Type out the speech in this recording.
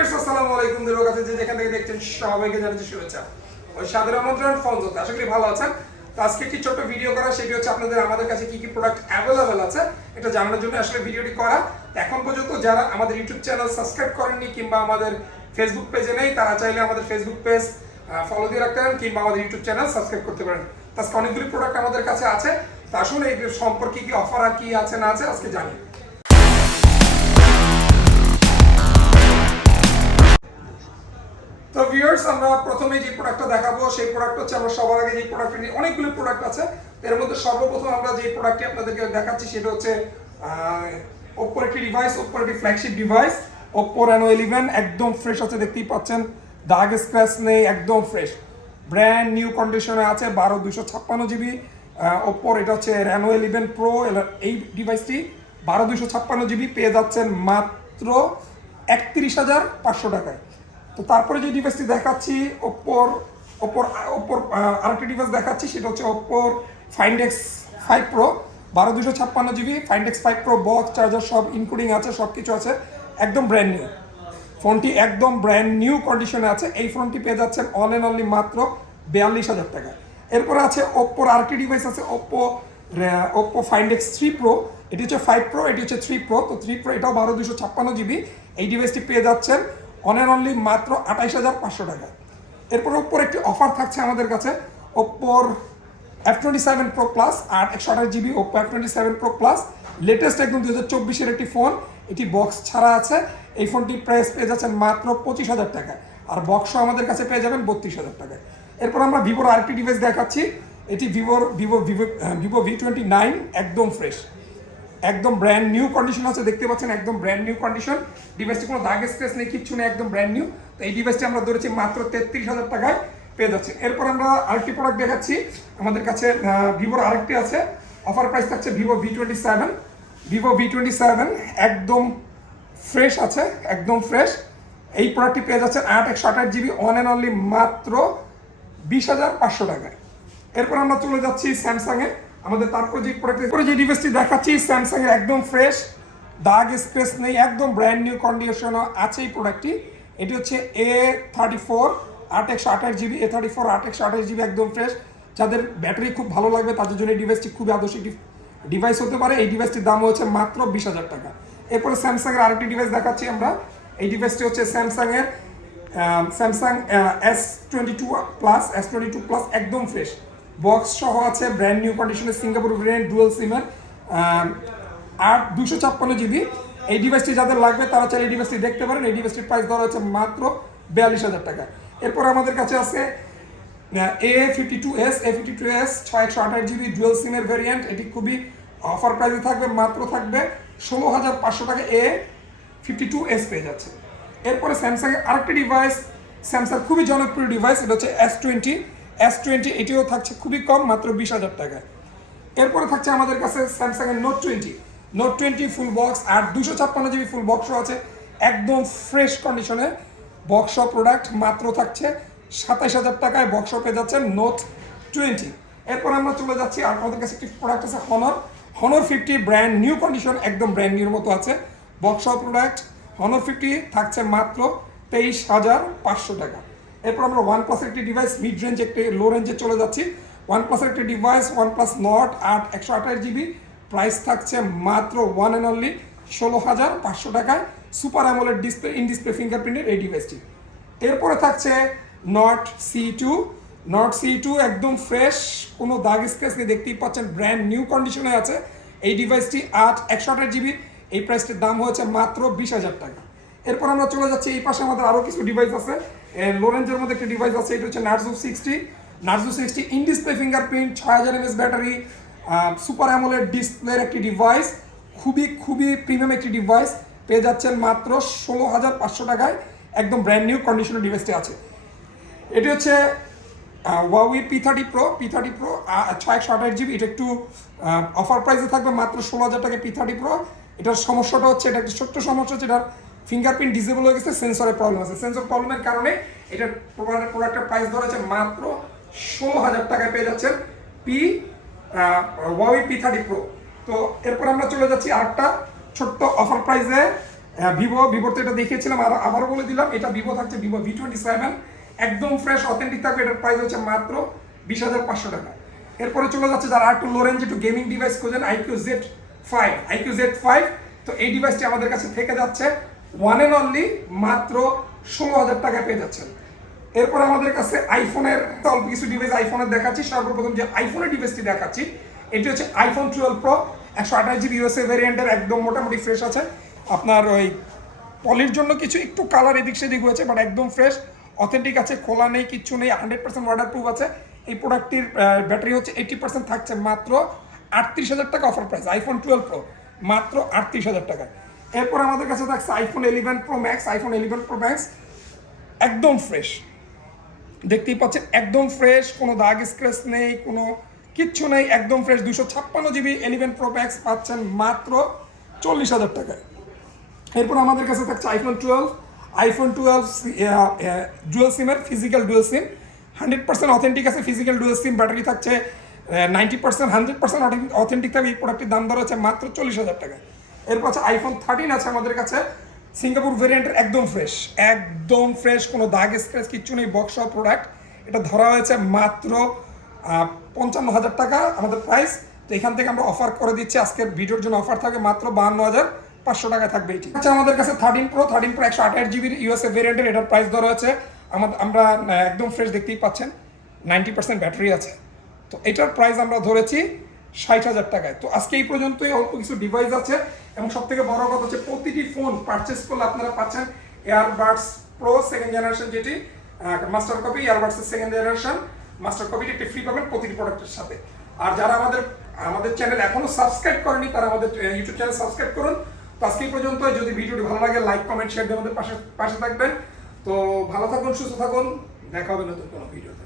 Viewers আসসালামু আলাইকুম। দূরের কাছে যে যেখান থেকে দেখছেন সবাইকে জানাচ্ছি শুভেচ্ছা ওই সাদর আমন্ত্রণ ফোন করতে। আশা করি ভালো আছেন। তো আজকে একটি ছোট্ট ভিডিও করা, সেটি হচ্ছে আপনাদের আমাদের কাছে কি কি প্রোডাক্ট অ্যাভেলেবেল আছে এটা জানানোর জন্য আসলে ভিডিওটি করা। এখন পর্যন্ত যারা আমাদের ইউটিউব চ্যানেল সাবস্ক্রাইব করেননি কিংবা আমাদের ফেসবুক পেজে নেই, তারা চাইলে আমাদের ফেসবুক পেজ ফলো দিয়ে রাখতে পারেন কিংবা আমাদের ইউটিউব চ্যানেল সাবস্ক্রাইব করতে পারেন। আজকে অনেকগুলি প্রোডাক্ট আমাদের কাছে আছে, তো আসলে এই সম্পর্কে কি অফার আর কি আছে না আছে আজকে জানি। তো ভিউয়ার্স, আমরা প্রথমে যে প্রোডাক্টটা দেখাবো সেই প্রোডাক্ট হচ্ছে, আমরা সবার আগে যে প্রোডাক্টটি অনেকগুলো প্রোডাক্ট আছে, এর মধ্যে সর্বপ্রথম আমরা যে প্রোডাক্টটি আপনাদেরকে দেখাচ্ছি সেটা হচ্ছে ওপ্পোর একটি ডিভাইস, ওপ্পোর একটি ফ্ল্যাগশিপ ডিভাইস ওপ্পো Reno 11। একদম ফ্রেশ আছে, দেখতেই পাচ্ছেন, দাগ স্ক্র্যাচ নেই, একদম ফ্রেশ ব্র্যান্ড নিউ কন্ডিশনে আছে। 12/256 জিবি ওপ্পোর, এটা হচ্ছে Reno 11 Pro। এই ডিভাইসটি 12/256 জিবি পেয়ে যাচ্ছেন মাত্র 31,500 টাকায়। তো তারপরে যে ডিভাইসটি দেখাচ্ছি ওপ্পোর আরেকটি ডিভাইস দেখাচ্ছি, সেটা হচ্ছে ওপ্পোর Find X5 Pro। 12/256 GB Find X5 Pro, box charger সব ইনক্লুডিং আছে, সব কিছু আছে, একদম ব্র্যান্ড নিউ। ফোনটি একদম ব্র্যান্ড নিউ কন্ডিশনে আছে। এই ফোনটি পেয়ে যাচ্ছেন অন অ্যান্ড অনলি মাত্র 42,000 টাকা। এরপরে আছে ওপ্পোর আরেকটি ডিভাইস আছে, ওপ্পো Find X3 Pro। এটি হচ্ছে 5 Pro, এটি হচ্ছে 3 Pro। তো 3 Pro এটাও 12/256 জিবি। এই ডিভাইসটি পেয়ে যাচ্ছেন অন অ্যান্ড অনলি মাত্র 28,500 টাকা। এরপর ওপ্পোর একটি অফার থাকছে আমাদের কাছে, ওপ্পোর F27 Pro Plus 8/128 GB Oppo F27 Pro Plus, latest একদম 2024-এর একটি ফোন। এটি বক্স ছাড়া আছে। এই ফোনটি প্রাইস পেয়ে যাচ্ছেন মাত্র 25,000 টাকা, আর বক্সও আমাদের কাছে পেয়ে যাবেন 32,000 টাকায়। এরপর আমরা ভিভোর আরেকটি ডিভাইস দেখাচ্ছি, এটি ভিভো V29, একদম ফ্রেশ, একদম ব্র্যান্ড নিউ কন্ডিশন আছে, দেখতে পাচ্ছেন, একদম ব্র্যান্ড নিউ কন্ডিশন। ডিভাইসটি কোনো দাগ স্ক্র্যাচ নেই, কিচ্ছু নেই, একদম ব্র্যান্ড নিউ। তো এই ডিভাইসটি আমরা ধরেছি মাত্র 33,000 টাকায় পেয়ে যাচ্ছে। এরপর আমরা আরেকটি প্রোডাক্ট দেখাচ্ছি, আমাদের কাছে ভিভোর আরেকটি আছে, অফার প্রাইস থাকছে ভিভো V27 একদম ফ্রেশ আছে, একদম ফ্রেশ। এই প্রোডাক্টটি পেয়ে যাচ্ছেন 8/128 জিবি অন অ্যান্ড অনলি মাত্র 20,500 টাকায়। এরপর আমরা চলে যাচ্ছি স্যামসাংয়ে। আমাদের তারপর যে প্রোডাক্ট যে ডিভাইসটি দেখাচ্ছি স্যামসাং এর, একদম ফ্রেশ, দাগ স্ক্র্যাচ নেই, একদম ব্র্যান্ড নিউ কন্ডিশন আছে এই প্রোডাক্টটি। এটি হচ্ছে A34 8/128 জিবি, A34 8/128 জিবি, একদম ফ্রেশ। যাদের ব্যাটারি খুব ভালো লাগবে তাদের জন্য এই ডিভাইসটি খুবই আদর্শ ডিভাইস হতে পারে। এই ডিভাইসটির দাম হচ্ছে মাত্র 20,000 টাকা। এরপরে স্যামসাং এর আরেকটি ডিভাইস দেখাচ্ছি আমরা। এই ডিভাইসটি হচ্ছে স্যামসাং S22 Plus, একদম ফ্রেশ, বক্স সহ আছে, ব্র্যান্ড নিউ কন্ডিশনের, সিঙ্গাপুর ভেরিয়েন্ট, ডুয়াল সিমের, 8/256 জিবি। এই ডিভাইসটি যাদের লাগবে তারা চাইলে এই ডিভাইসটি দেখতে পারেন। এই ডিভাইসটির প্রাইস ধরা হচ্ছে মাত্র 42,000 টাকা। এরপর আমাদের কাছে আছে A52s 6/128 জিবি ডুয়াল সিমের ভেরিয়েন্ট। এটি খুবই অফার প্রাইসে থাকবে, মাত্র থাকবে 16,500 টাকা A52s পেয়ে যাচ্ছে। এরপরে স্যামসাং এর আরেকটি ডিভাইস, স্যামসাং খুবই জনপ্রিয় ডিভাইস, এটা হচ্ছে S20, এটিও থাকছে খুবই কম, মাত্র 20,000 টাকায়। এরপরে থাকছে আমাদের কাছে স্যামসাং এর note 20 full box, 8/256 GB full বক্সও আছে, একদম ফ্রেশ কন্ডিশনে বক্স প্রোডাক্ট, মাত্র থাকছে 27,000 টাকায় বক্স পেয়ে যাচ্ছেন নোট 20। এরপর আমরা চলে যাচ্ছি, আর আমাদের কাছে একটি প্রোডাক্ট আছে Honor 50, ব্র্যান্ড নিউ কন্ডিশন, একদম ব্র্যান্ড নিউর মতো আছে, বক্স প্রোডাক্ট। Honor 50 থাকছে মাত্র 23,500 টাকা। এরপর আমরা OnePlus একটি ডিভাইস, মিড রেঞ্জ একটি লো রেঞ্জে চলে যাচ্ছি। OnePlus একটি device, OnePlus Nord 8/128 GB, price থাকছে মাত্র ওয়ান অ্যান্ড অনলি 16,500 টাকায়, super AMOLED display, in display ফিঙ্গারপ্রিন্টের এই ডিভাইসটি। এরপরে থাকছে Nord C2, একদম ফ্রেশ, কোনো দাগ স্ক্র্যাচ নেই, দেখতেই পাচ্ছেন, ব্র্যান্ড নিউ কন্ডিশনে আছে। এই ডিভাইসটি 8/128 জিবি, এই প্রাইসটির দাম হচ্ছে মাত্র 20,000 টাকা। এরপর আমরা চলে যাচ্ছি, এই পাশে আমাদের আরও কিছু ডিভাইস আছে। লো রেঞ্জের মধ্যে একটি ডিভাইস আছে, এটা হচ্ছে Narzo 60 in display fingerprint, 6000 mAh battery, super AMOLED ডিসপ্লের একটি ডিভাইস, খুবই প্রিমিয়াম একটি ডিভাইস, পেয়ে যাচ্ছেন মাত্র 16,500 টাকায়, একদম ব্র্যান্ড নিউ কন্ডিশনের ডিভাইসটি আছে। এটি হচ্ছে Huawei P30 Pro 6/128 জিবি, এটা একটু অফার প্রাইসে থাকবে মাত্র 16,000 টাকা P30 Pro। এটার সমস্যাটা হচ্ছে, এটা একটা ছোট্ট সমস্যা হচ্ছে, এটার ফিঙ্গারপ্রিন্ট ডিসেবল হয়ে গেছে, সেন্সরের প্রবলেম আছে। সেন্সর প্রবলেমের কারণে এটার প্রোডাক্টের প্রাইস ধরা হচ্ছে মাত্র 16,000 টাকায় পেয়ে যাচ্ছেন Huawei P30 Pro। তো এরপর আমরা চলে যাচ্ছি আরেকটা ছোট্ট অফার প্রাইসে ভিভোতে এটা দেখিয়েছিলাম, আর আবারও বলে দিলাম, এটা ভিভো থাকছে ভিভো V27, একদম ফ্রেশ অথেন্টিক থাকবে। এটার প্রাইস হচ্ছে মাত্র 20,500 টাকা। এরপরে চলে যাচ্ছে যারা একটু লো রেঞ্জ একটু গেমিং ডিভাইস খোঁজেন, IQ Z5, তো এই ডিভাইসটি আমাদের কাছে থেকে যাচ্ছে ওয়ান অ্যান্ড অনলি মাত্র 16,000 টাকা পেয়ে যাচ্ছেন। এরপর আমাদের কাছে আইফোনের অল্প কিছু ডিভাইস আইফোনের দেখাচ্ছি। সর্বপ্রথম যে আইফোনের ডিভাইসটি দেখাচ্ছি এটি হচ্ছে iPhone 12 Pro 128GB USA ভ্যারিয়েন্টের, একদম মোটামুটি ফ্রেশ আছে। আপনার ওই পলির জন্য কিছু একটু কালার এদিক সেদিক হয়েছে, বাট একদম ফ্রেশ অথেন্টিক আছে, খোলা নেই, কিচ্ছু নেই, 100% ওয়াটারপ্রুফ আছে। এই প্রোডাক্টটির ব্যাটারি হচ্ছে 80% থাকছে মাত্র 38,000 টাকা অফার প্রাইস। iPhone 12 Pro মাত্র 38,000 টাকা। এরপর আমাদের কাছে থাকছে iPhone 11 Pro Max, একদম ফ্রেশ, দেখতেই পাচ্ছেন একদম ফ্রেশ, কোনো দাগ স্ক্র্যাচ নেই, কোনো কিচ্ছু নেই, একদম ফ্রেশ। 256GB 11 Pro Max পাচ্ছেন মাত্র 40,000 টাকায়। এরপর আমাদের কাছে থাকছে iPhone 12 ডুয়াল সিমের ফিজিক্যাল ডুয়াল সিম, 100% অথেন্টিক আছে, ফিজিক্যাল ডুয়াল সিম, ব্যাটারি থাকছে 90%, 100% অথেন্টিক থাকবে। এই প্রোডাক্টটির দাম ধরা হচ্ছে মাত্র 40,000 টাকা। এরপর আছে iPhone 13 আছে আমাদের কাছে, সিঙ্গাপুর ভেরিয়েন্টের, একদম ফ্রেশ, কোনো দাগ স্ক্র্যাচ কিচ্ছু নেই, বক্স সহ প্রোডাক্ট। এটা ধরা হয়েছে মাত্র 55,000 টাকা আমাদের প্রাইস। তো এখান থেকে আমরা অফার করে দিচ্ছি, আজকের ভিডিওর জন্য অফার থাকে মাত্র 52,500 টাকায় থাকবে এটি। আচ্ছা, আমাদের কাছে 13 Pro 128GB USA ভেরিয়েন্টের, এটার প্রাইস ধরা হচ্ছে আমরা একদম ফ্রেশ, দেখতেই পাচ্ছেন 90% ব্যাটারি আছে। তো এটার প্রাইস আমরা ধরেছি 60,000 টাকায়। তো আজকে এই পর্যন্তই, অল্প কিছু ডিভাইস আছে। এবং সব থেকে বড় কথা হচ্ছে প্রতিটি ফোন পারচেস করলে আপনারা পাচ্ছেন এয়ারবাডস প্রো সেকেন্ড জেনারেশন, যেটি মাস্টার কপি, এয়ারবাডসের সেকেন্ড জেনারেশন মাস্টার কপিটি একটি ফ্রি পাবেন প্রতিটি প্রোডাক্টের সাথে। আর যারা আমাদের চ্যানেল এখনো সাবস্ক্রাইব করেনি তারা আমাদের ইউটিউব চ্যানেল সাবস্ক্রাইব করুন। তো আজকে এই পর্যন্ত, যদি ভিডিওটি ভালো লাগে লাইক কমেন্ট শেয়ার দিয়ে আমাদের পাশে থাকবেন। তো ভালো থাকুন, সুস্থ থাকুন, দেখা হবে নতুন কোনো ভিডিওতে।